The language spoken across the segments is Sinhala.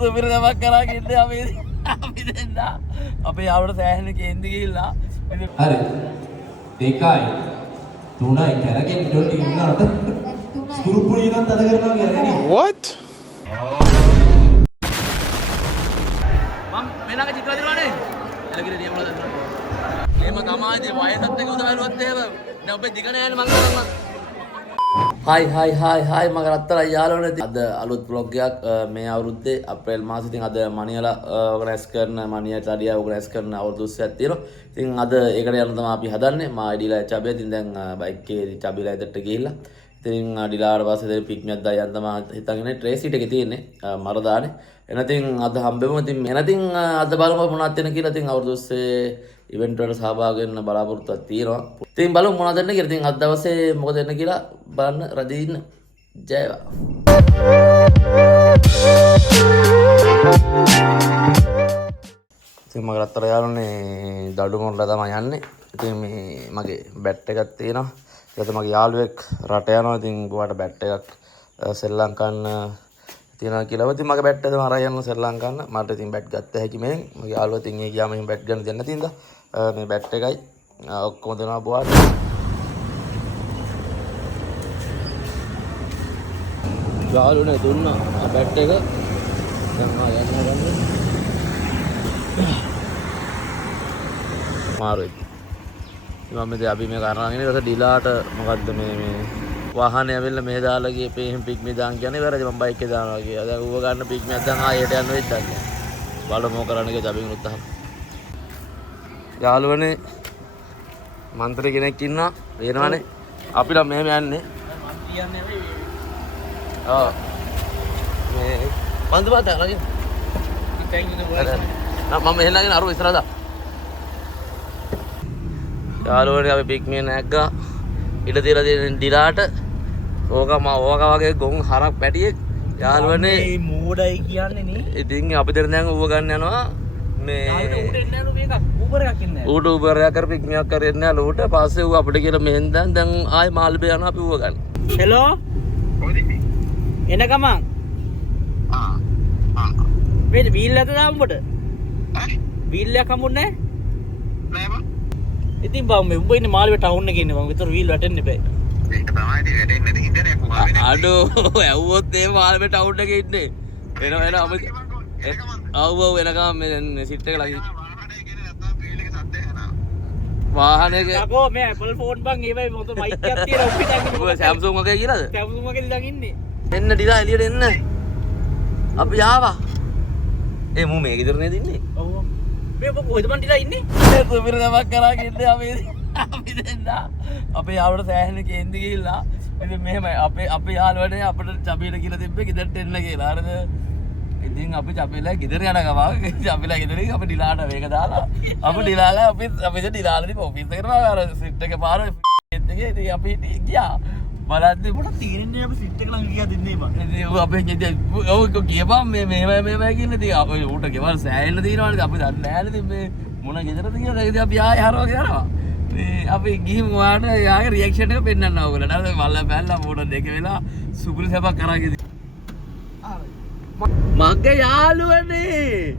සුපිරි දමක් කරා කිව්වේ අපි දෙන්න. අපි යාළුවට සෑහෙන කේන්ති ගිහිල්ලා. හරි. 2යි 3යි කරගෙන ඩොට් ඉන්නවට ස්කුරුප්පුලිය නම් තද කරනවා කියන්නේ. What? මම මෙලඟ චිත්‍ර දිනවනේ. එලගිරේ දියම වල දන්නවා. එහෙම තමයි වයසත් එක්ක උදව් වැළුවත් එහෙම. දැන් ඔබේ දිග නෑනේ මං කරන්නේ. හයි මගේ රත්තරන් යාළුවනේ අද අලුත් vlog එකක් මේ අවුරුද්දේ අප්‍රේල් මාසෙ ඉතින් අද මණියලා ඕගනයිස් කරන මණියට අඩියා ඕගනයිස් කරන අවුරුදු උත්සවයක් තියෙනවා. ඉතින් අද ඒකට යන්න තමයි අපි හදන්නේ. මා ඩීලා චබේ ඉතින් දැන් බයික් එකේ චබේලා ඇදට ගිහිල්ලා. ඉතින් ඩීලාට පස්සේ දැන් පික්නික් දායන් තමයි හිතන්නේ ට්‍රේසිට් එකේ තියෙන්නේ මරදානේ. එනතින් අද හම්බෙමු. ඉතින් අද බලමු මොනවද වෙන කියලා. ඉතින් අවුරුදු උත්සවයේ ඉවෙන්ට් වලට සහභාගී වෙන්න බලාපොරොත්තුවක් තියෙනවා. ඉතින් බලමු මොනවද වෙන්නේ කියලා. ඉතින් අද දවසේ මොකද වෙන්නේ කියලා බලන්න රැඳී ඉන්න. ජය වේවා. ඉතින් මගේ රත්තර යාළුවනේ දඩුමොරලා තමයි යන්නේ. ඉතින් මේ මගේ බැට් එකක් තියෙනවා. ඊට මගේ යාළුවෙක් රට යනවා. ඉතින් පුවාට බැට් එකක් සෙල්ලම් කරන්න තියෙනවා කියලා. ඉතින් මගේ බැට් එක තමයි අරන් යන්න සෙල්ලම් කරන්න. මට ඉතින් බැට් ගත්ත හැකි මේ. මගේ යාළුවා ඉතින් ඒ ගියාම එහෙම බැට් ගන්න දෙන්න නැතිඳා. මේ බැට් එකයි ඔක්කොම දෙනවා පුවාට. යාළුවනේ දුන්නා බැට් එක. දැන් මම යන්න ගන්නේ. මාරුයි. මම මේ අපි මේ කරනාගෙන ඊට ඩිලාට මොකද්ද මේ වාහනේ ඇවිල්ලා මේ දාලා ගියේ පේහිම් පික්මි දාන් කියන්නේ වැරදි මම බයික් එක දානවා කියලා. දැන් ඌව ගන්න පික්මියක් දැන් ආයෙට යන්න වෙයිද දන්නේ. බලමු කරන්න කියලා ජබින් උත්සාහ. යාළුවනේ මන්ත්‍රී කෙනෙක් ඉන්නවා වෙනවනේ. අපිලා මෙහෙම යන්නේ. මන්ත්‍රී යන්නේ නෙවෙයි. ආ. මේ පන්දු පාත ළඟින්. මම එහෙලාගෙන අර ඉස්සරහට යාළුවනේ අපි පික්මිය නැග්ගා ඉඩ තියලා දෙන ඩිලාට ඕක වගේ ගොන් හරක් පැටියෙක් යාළුවනේ මේ මෝඩයි කියන්නේ නේ. ඉතින් අපි දෙන්න දැන් ඌව ගන්න යනවා මේ ඌට එන්න යනු මේක ඌබර් එකක් ඉන්නේ. ඌට ඌබර් එකක් කර පික්මියක් කරෙන්න යනවා ඌට පස්සේ ඌ අපිට කියලා මෙහෙන් දැන් ආයි මාල්බේ යනවා අපි ඌව ගන්න. හෙලෝ කොහෙද මේ? එන ගමන්. මේ බීල් එක දාමු උඹට. බීල් එකක් හම්බුන්නේ නැහැ? නෑ බං. ඉතින් බං මේ උඹ ඉන්නේ මාළුවේ ටවුන් එකේ ඉන්නේ බං. විතර වීල් වැටෙන්න බෑ. ඒක තමයි ඉතින් වැටෙන්නේ නැති හින්දානේ කොහොමද වෙන්නේ? අඩෝ ඇව්වොත් ඒ මාළුවේ ටවුන් එකේ ඉන්නේ. එන අපි ආව් එනකම් මේ සිට් එක ළඟින් වාහනේ යකෝ මේ Apple phone බං ඒවයි මොකද මයික් එකක් තියෙනවා උඹ දැන් ඉන්නේ. ඔය Samsung එකේ කියලාද? Samsung එකේ ඉඳන් ඉන්නේ. එන්න ඩිලා එළියට එන්න. අපි ආවා. ඒ මූ මේ ගෙදර නේද ඉන්නේ? ඔව්. මේ ඔබ කොහෙද මන් ඩිලා ඉන්නේ? මේ සුපිරි දමක් කරා කිව්වේ අපි දෙන්න. අපේ යාළුවට සෑහෙන කේන්ති ගිහිල්ලා. ඉතින් මෙහෙමයි අපේ යාළුවනේ අපිට චබීලා කියලා තිබ්බේ ගෙදරට එන්න කියලා. හරිද? ඉතින් අපි චබීලා ගෙදර යන ගම චබීලා ගෙදරින් අපි ඩිලාට මේක දාලා අපි ඩිලාලා අපි ඩිලාලා ඔෆිස් එකට අර සිට් එක පාර එකේ ඉතින් අපි ගියා. බලද්දි මොකද තීරන්නේ අපි සිට් එක ළඟ ගියා දෙන්නේ බං. ඉතින් අපේ ඔව් කියපම් මේ මේවයි කියලා ඉතින් අපි ඌට ගෙවල් සෑහෙන්න තියෙනවානේ අපි දන්නේ නැහැ ඉතින් මේ මොන ගෙදරද කියලා ඉතින් අපි ආයෙ හරවගෙන යනවා. මේ අපි ගිහින් ඔයාට යාගේ රියැක්ෂන් එක පෙන්නන්න ඕගොල්ලෝ. නේද? මල්ල බැලලා මොන දෙක වෙලා සුපිරි සබක් කරා ගිහින්. මගේ යාළුවනේ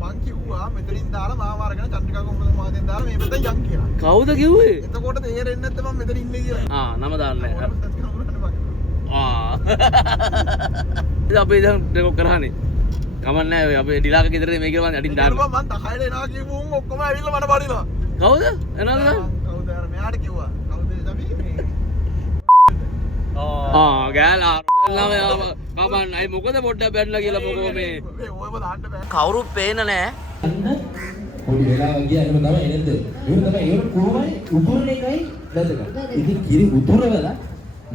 මං කිව්වා මෙතනින් දාලා මාව අරගෙන චන්ද්‍රිකා කොම්බල මාදෙන් දාලා මේ පැත්තෙන් යන් කියලා. කවුද කිව්වේ? එතකොට තේරෙන්නේ නැත්නම් මම මෙතන ඉන්නේ කියලා. නම දාන්නේ. ඉතින් අපි දැන් දෙක කරානේ. කමක් නැහැ අපි ඩිලාක ගෙදරේ මේ කියලා මම අඩින් දාන්න. මම තහයට එනවා කියපුවම ඔක්කොම ඇවිල්ලා මට බඩිනවා. කවුද? එනවද? කවුද අර මෙයාට කිව්වා. කවුද අපි මේ ගෑලා කමන්න අයි මොකද පොඩ්ඩක් බැලලා කියලා මොකෝ මේ ඔයව දාන්න බෑ. කවුරුත් පේන නෑ. පොඩි වෙලාවක් ගියා එහෙම තමයි එනද. ඒක තමයි ඒක කොහොමයි උතුරන එකයි වැදගත්. ඉතින් කිරි උතුරවලා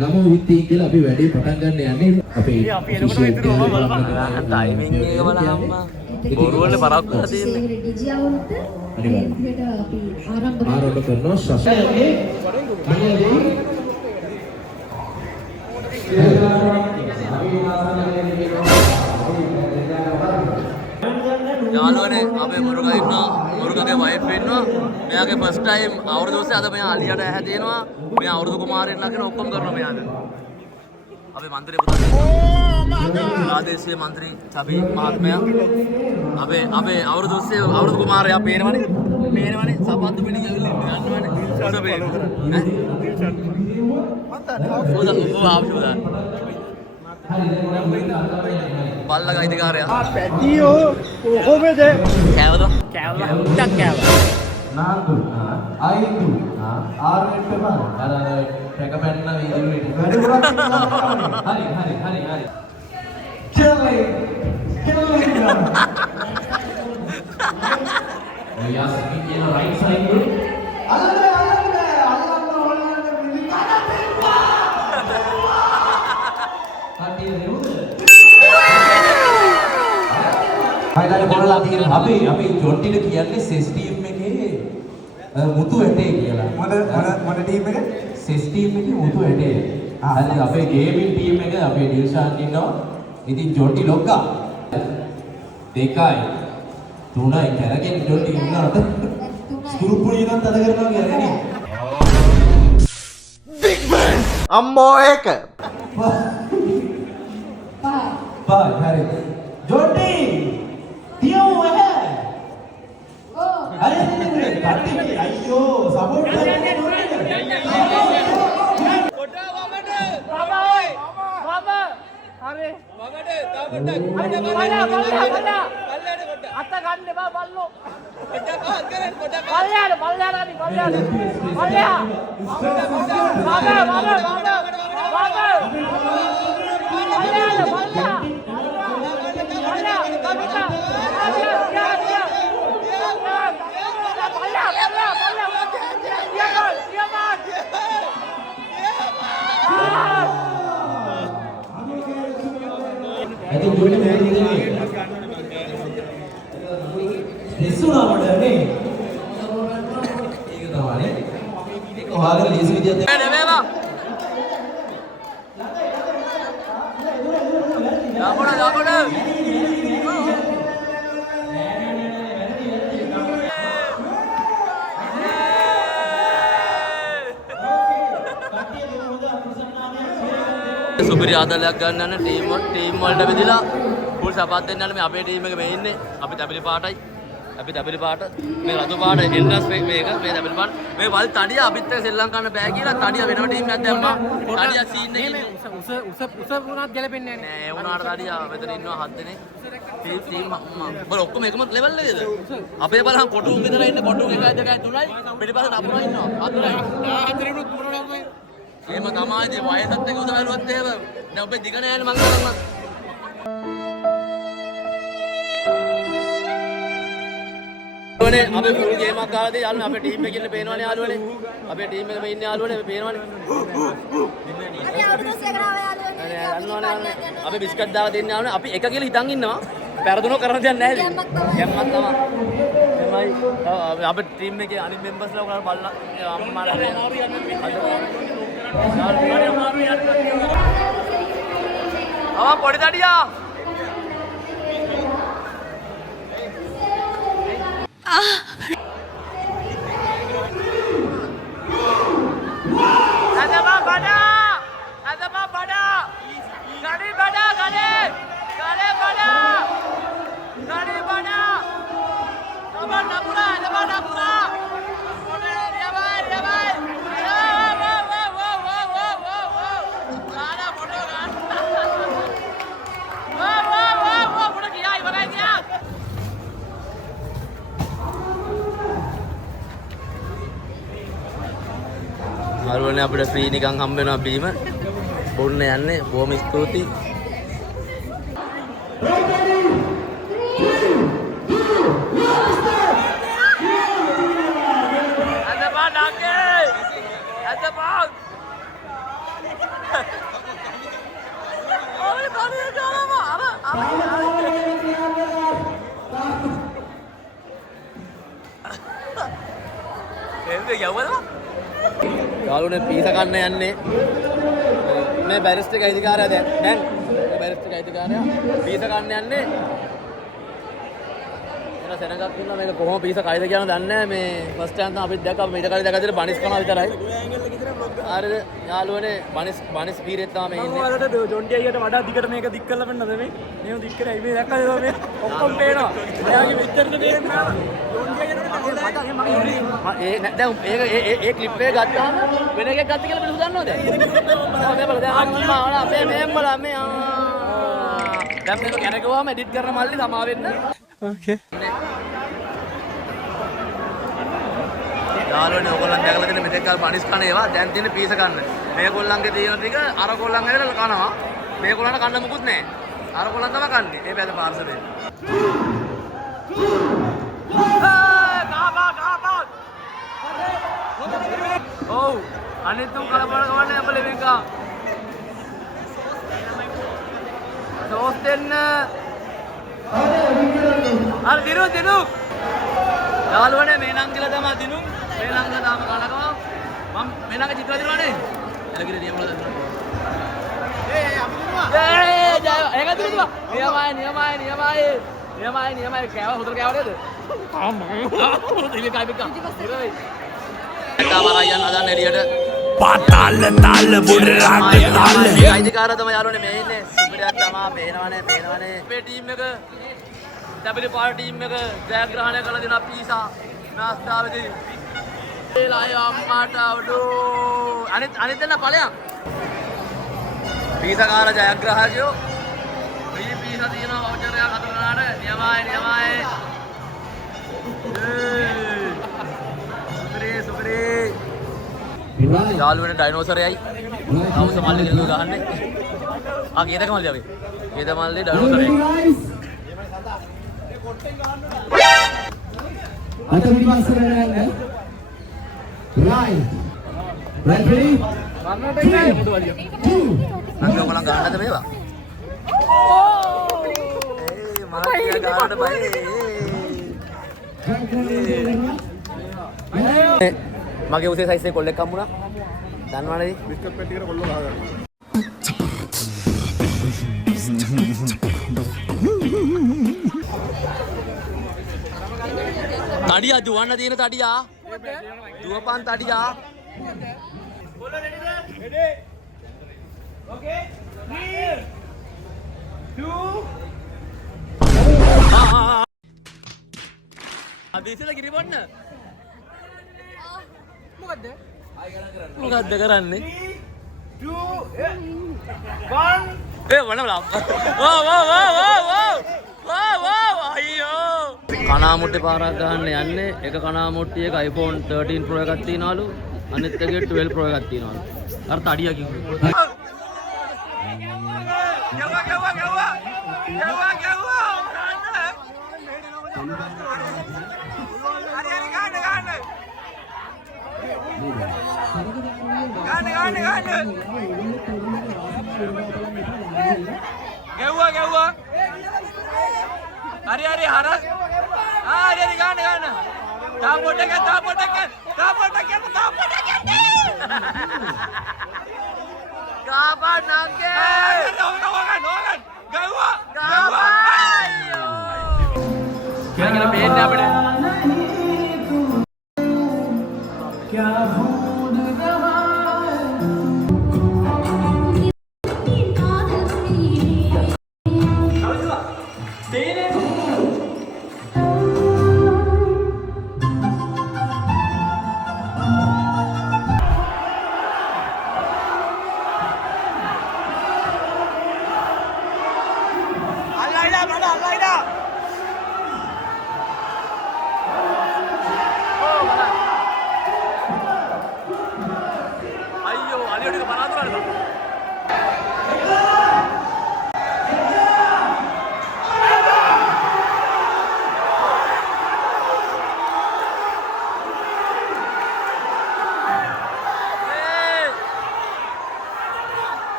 නම විත්ති කියලා අපි වැඩේ පටන් ගන්න යන්නේ අපේ අපි එනකොට ඉතුරුම බලපන්. ටයිමින් එක බලන්න. බොරුවනේ පරක් කරලා තියෙන්නේ. ආරම්භ කරනවා ශාසනයේ මනියදී යාළුවනේ අපේ මුරුගා ඉන්නවා මුරුගාගේ වයිෆ් ඉන්නවා මෙයාගේ ෆස්ට් ටයිම් අවුරුදු 20 අද මෙයා අලියට ඇහැ දෙනවා මෙයා අවුරුදු කුමාරයෙක් ලකින ඔක්කොම කරනවා මෙයාද අපේ මන්ත්‍රී පුතා ප්‍රාදේශීය මන්ත්‍රී සභේ මහත්මයා අපේ අවුරුදු කුමාරයා පේනවනේ සපත්තු පිටි ගවිලා යන්නවනේ බල්ලා ගයිදකාරයා පැටියෝ කොහොමද කෑවද කෑවලා නාන්දු ආයිතු ආරෙට්ට බල අර පැකපැන්න වීදුරුවේ හරි චලයි ඔයා සකි කියන රයිට් සයිඩ් එකේ අපි ජොන්ටිට කියන්නේ සෙස් ටීම් එකේ මුතු ඇටේ කියලා. මොන ටීම් එක? සෙස් ටීම් එකේ මුතු ඇටේ. හරි අපේ ගේමින් ටීම් එක අපේ දිල්ෂාන් ඉන්නවා. ඉතින් ජොන්ටි ලොක්කා. 2යි 3යි කරගෙන ජොන්ටි ඉන්නවට ස්ක්‍රූ පුලිය නම් තද කරනවා කියන්නේ නේ. බිග් මෑන් අම්මෝ ඒක. බයි හරි. ජොන්ටි තියෝ है अरे काटी अयो support itu dulu ini Resuna pada ni ini tahu ni oh ada di sini dia සුපිරි ආදලයක් ගන්න යන ටීම් වලට බෙදලා ෆුල් සපත් දෙන්න යන මේ අපේ ටීම් එක මේ ඉන්නේ අපි තැබිලි පාටයි අපි තැබිලි පාට මේ රතු පාට එන්ඩ්‍රස් මේක මේ තැබිලි පාට මේ වල් තඩිය අපිත් එක්ක සෙල්ලම් කරන්න බෑ කියලා තඩිය වෙනම ටීම් එකක් දැම්මා තඩිය සීන් එකේ උස වුණත් ගැලපෙන්නේ නෑ ඒ වුණාට තඩිය මෙතන ඉන්නවා 7 දෙනෙක් ටීම් බල ඔක්කොම එකම ලෙවල් එකේද අපේ බලහන් කොටුන් විතර ඉන්නේ කොටුන් 1 2 3යි පිටිපස්සේ නපුරා ඉන්නවා 4යි එහෙම තමයි ඉතින් වයසත් එක්ක උදේ වැළුවත් එහෙම දැන් ඔබේ දිග නෑනේ මං කරන්නේ ඔනේ අපේ ෆුල් ගේම් එකක් ගාලා යාළුවනේ අපේ ටීම් එකේ ඉන්න පේනවනේ යාළුවනේ අපේ ටීම් එකේ ඉන්න යාළුවනේ පේනවනේ අපි බිස්කට් දාලා දෙන්න යාළුවනේ අපි එක කියලා හිතන් ඉන්නවා පෙරදුනෝ කරන්න දෙයක් නැහැ ඉතින් ගැම්මක් තමයි එමයි අපේ ටීම් එකේ අනිත් මෙම්බර්ස්ලා උගලා බලලා අම්මාලා ආ පොඩි දඩියා යාළුවනේ අපිට ෆ්‍රී නිකන් හම්බ වෙනවා බීම බොන්න යන්නේ බොහොම ස්තුතියි යාළුවනේ පීස කන්න යන්නේ මේ බැරිස්ටර් අයිතිකාරයා දැන් මේ බැරිස්ටර් අයිතිකාරයා පීස කන්න යන්නේ මෙතන සෙනඟක් ඉන්නවා මේක කොහොම පීස කයිද කියන දන්නේ නැහැ මේ ෆස්ට් ටයිම් තමයි අපිත් දැක්කා ඊට කලින් දැක්කද බනිස් කනවා විතරයි හරිද යාළුවනේ බනිස් පීරෙත් තමයි මේ ඉන්නේ වලට ජොන්ටි අයියට වඩා දිගට මේක දික් කරලා පෙන්නද මේ මේව දික් කරයි මේ දැක්කද මේ ඔක්කොම පේනවා එයාගේ මෙච්චරද පේන්නේ දැන් ඒ ක්ලිප් එක ගත්තාම වෙන එකක් ගත්ත කියලා මිනිස්සු දන්නවද? දැන් බලන්න දැන් අම්මා අපේ මේම්මලා මේ දැන් මේක කැරකුවාම එඩිට් කරන මල්ලි තමා වෙන්න. ඕකේ යාළුවනේ ඔයගොල්ලන් දැකලා තියෙන මෙතෙක් කල් බනිස් කන ඒවා දැන් තියෙන පීස ගන්න. මේගොල්ලන්ගේ තියෙන ටික අර කොල්ලන් ඇවිල්ලා කනවා. මේගොල්ලන්ට කන්න මුකුත් නැහැ. අර කොල්ලන් තමයි කන්නේ. මේ පැද පාර්සලේ. Oh, අනිත් තුන් කලබල ගවන්නේ අපේ ලෙවිකා. සෝස් දෙන්න. අර දිනු. යාළුවනේ මේ නංගිලා තමයි දිනු. මේ නංගිලා තාම කනකවා. මම මේ නංග චිත්‍ර දිනවනේ. එලගිරේ දියමල දන්නවා. ඒක දිනුවා. නියමයි කෑව හොදට කෑව නේද? මරයන් අදන්න එළියට පාතාල තාල බුඩ රාග තාල අයිතිකාරය තමයි යාළුවනේ මේ ඉන්නේ සුපිරියක් තමයි පේනවනේ අපේ ටීම් එක ඩබ්ලිව් පාර ටීම් එක ජයග්‍රහණය කළ දෙනා පීසා නාස්තාවේදී ඒලයි අම්මාට අවඩෝ අනිත් දෙන්න ඵලයන් පීසාකාර ජයග්‍රාහකයෝ මේ පීසා තියෙනවා වවුචරයක් හතරනාට නියමයි සුපිරේ යාළුවනේ ඩයිනෝසරයයි අවුස මල්ලි දෙලු ගහන්නේ ගේදක මල්ලි අපි ගේද මල්ලි ඩයිනෝසරයයි අත පිටිපස්සට යන්න රයිට් රෙඩි මන්නට ඉන්නේ මොකද වලිය නම් ඔයගොල්ලන් ගහන්නද මේවා මාත්‍ය ගහන්න බයි මගේ උසේ සයිස් එකේ කොල්ලෙක් හම්බුණා. දන්නවනේ බිස්කට් පෙට්ටියකට කොල්ලෝ ගහගන්න. තඩියා දුවන්න තියෙන තඩියා. දුවපන් තඩියා. කොල්ල රෙඩිද? රෙඩි. ඕකේ. 3 2 අපි ඉතල ගිරිබන්න. මොකද්ද කරන්නේ? 2 1 ඒ වණවලා වා අයියෝ කනාමුට්ටේ පාරක් ගහන්න යන්නේ එක කනාමුට්ටියක iPhone 13 Pro එකක් තියනවලු අනිත් එකේ 12 Pro එකක් තියනවලු අර තඩියා කිව්වේ Gawa. Hari haras. Hari gana. Tapotakan. Kapan nangke? Nawangan. Gawa. Kira-kira beda apa deh?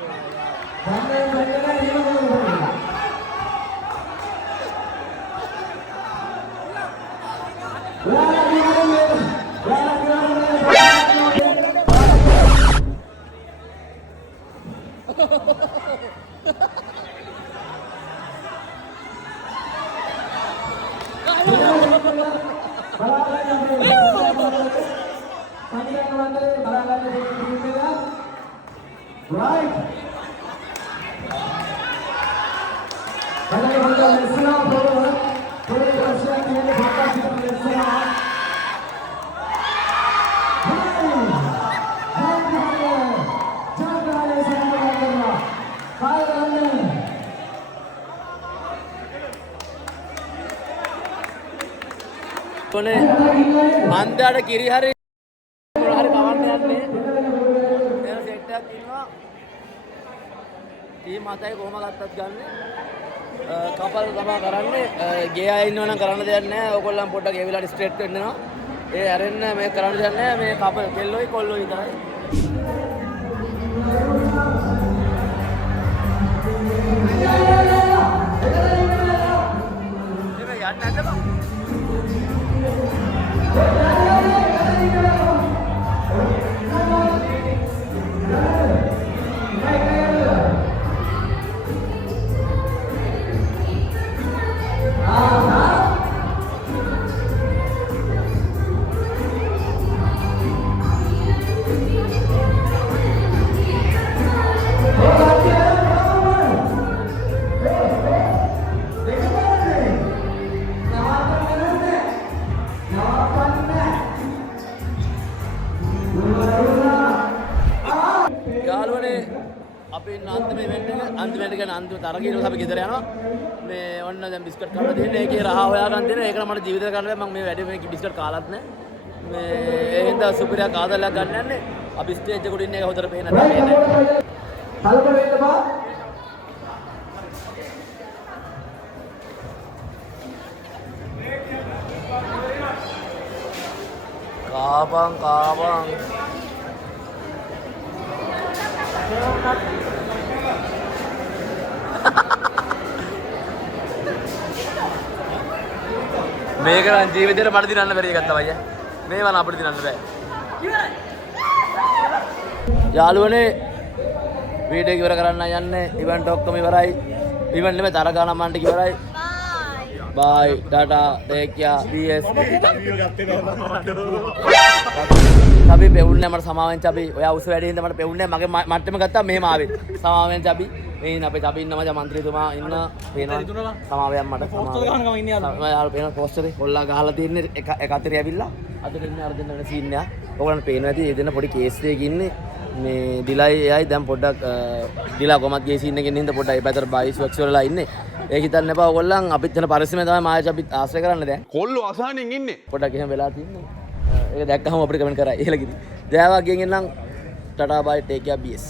Right. කොනේ අන්තයට කිරි හරි මොන හරි කවන්න යන්නේ එන සෙට් එකක් ඉන්නවා ටීම් හතයි කොහම ගත්තත් ගන්න කපල් තමයි කරන්නේ ගේ අය ඉන්නවනම් කරන්න දෙයක් නැහැ ඕගොල්ලන් පොඩ්ඩක් ඒ වෙලාවට ස්ට්‍රේට් වෙන්නවා ඒ ඇරෙන්න මේ කරන්න දෙයක් නැහැ මේ කපල් කෙල්ලෝයි කොල්ලෝයි විතරයි යන්න නැද්ද අන්තිම තරගයට අපි ගෙදර යනවා මේ ඔන්න දැන් බිස්කට් කන්න දෙන්නේ ඒකේ රහ හොයා ගන්න දෙනවා ඒක නම් මට ජීවිතේ කරන්න බෑ මම මේ වැඩේ මේ බිස්කට් කාලත් නැහැ මේ ඒ හින්දා සුපිරියක් ආදලයක් ගන්න යන්නේ අපි ස්ටේජ් එකට ඉන්නේ ඒක හොදට පේන්න නැහැ කලබල වෙන්න බා කාබන් මේක නම් ජීවිතේට මට දිනන්න බැරි එකක් තමයි මේ වන අපිට දිනන්න බෑ යාළුවනේ වීඩියෝ එක ඉවර කරන්න යන්නේ ඉවෙන්ට් ඔක්කොම ඉවරයි ඉවෙන්ට් නෙමෙයි තරගා නම් මන්ට ඉවරයි bye tata take care bs අපි පෙවුන්නේ මට සමාවෙන් අපි ඔයා උස වැඩේ හින්දා මට පෙවුන්නේ මගේ මට්ටම ගත්තා මෙහෙම ආවේ සමාවෙන් අපි මේ අපේ අපි ඉන්න මචං മന്ത്രിතුමා ඉන්න පේනවා සමාවෙන් මට පෝස්ටර් ගහනකම ඉන්නේ යාළුවා පේන පෝස්ටරේ කොල්ලා ගහලා තින්නේ එක අතරේ ඇවිල්ලා අතට ඉන්නේ අර දෙන්න වෙන සීන් එක ඔයගොල්ලන් පේනවා ඇති ඒ දෙන්න පොඩි කේස් එකක ඉන්නේ මේ ඩිලයි එයයි දැන් පොඩ්ඩක් ඩිලා කොමත් ගේ සීන් එකේ ඉන්න පොඩ්ඩක් ඒ පැත්තට බයිස් වක්ස් වලලා ඉන්නේ ඒක හිතන්න එපා ඔයගොල්ලන් අපිත් යන පරිස්සමෙන් තමයි මායච අපිත් ආශ්‍රය කරන්න දැන් කොල්ලෝ අසහනෙන් ඉන්නේ පොඩ්ඩක් එහෙම වෙලා තින්නේ ඒක දැක්කම අපිට කමෙන්ට් කරා ඉහළ ගිහින් ජයවා ගෙන් එන්නම් ටටා බයි ටේක් කෙයාර් බීඑස්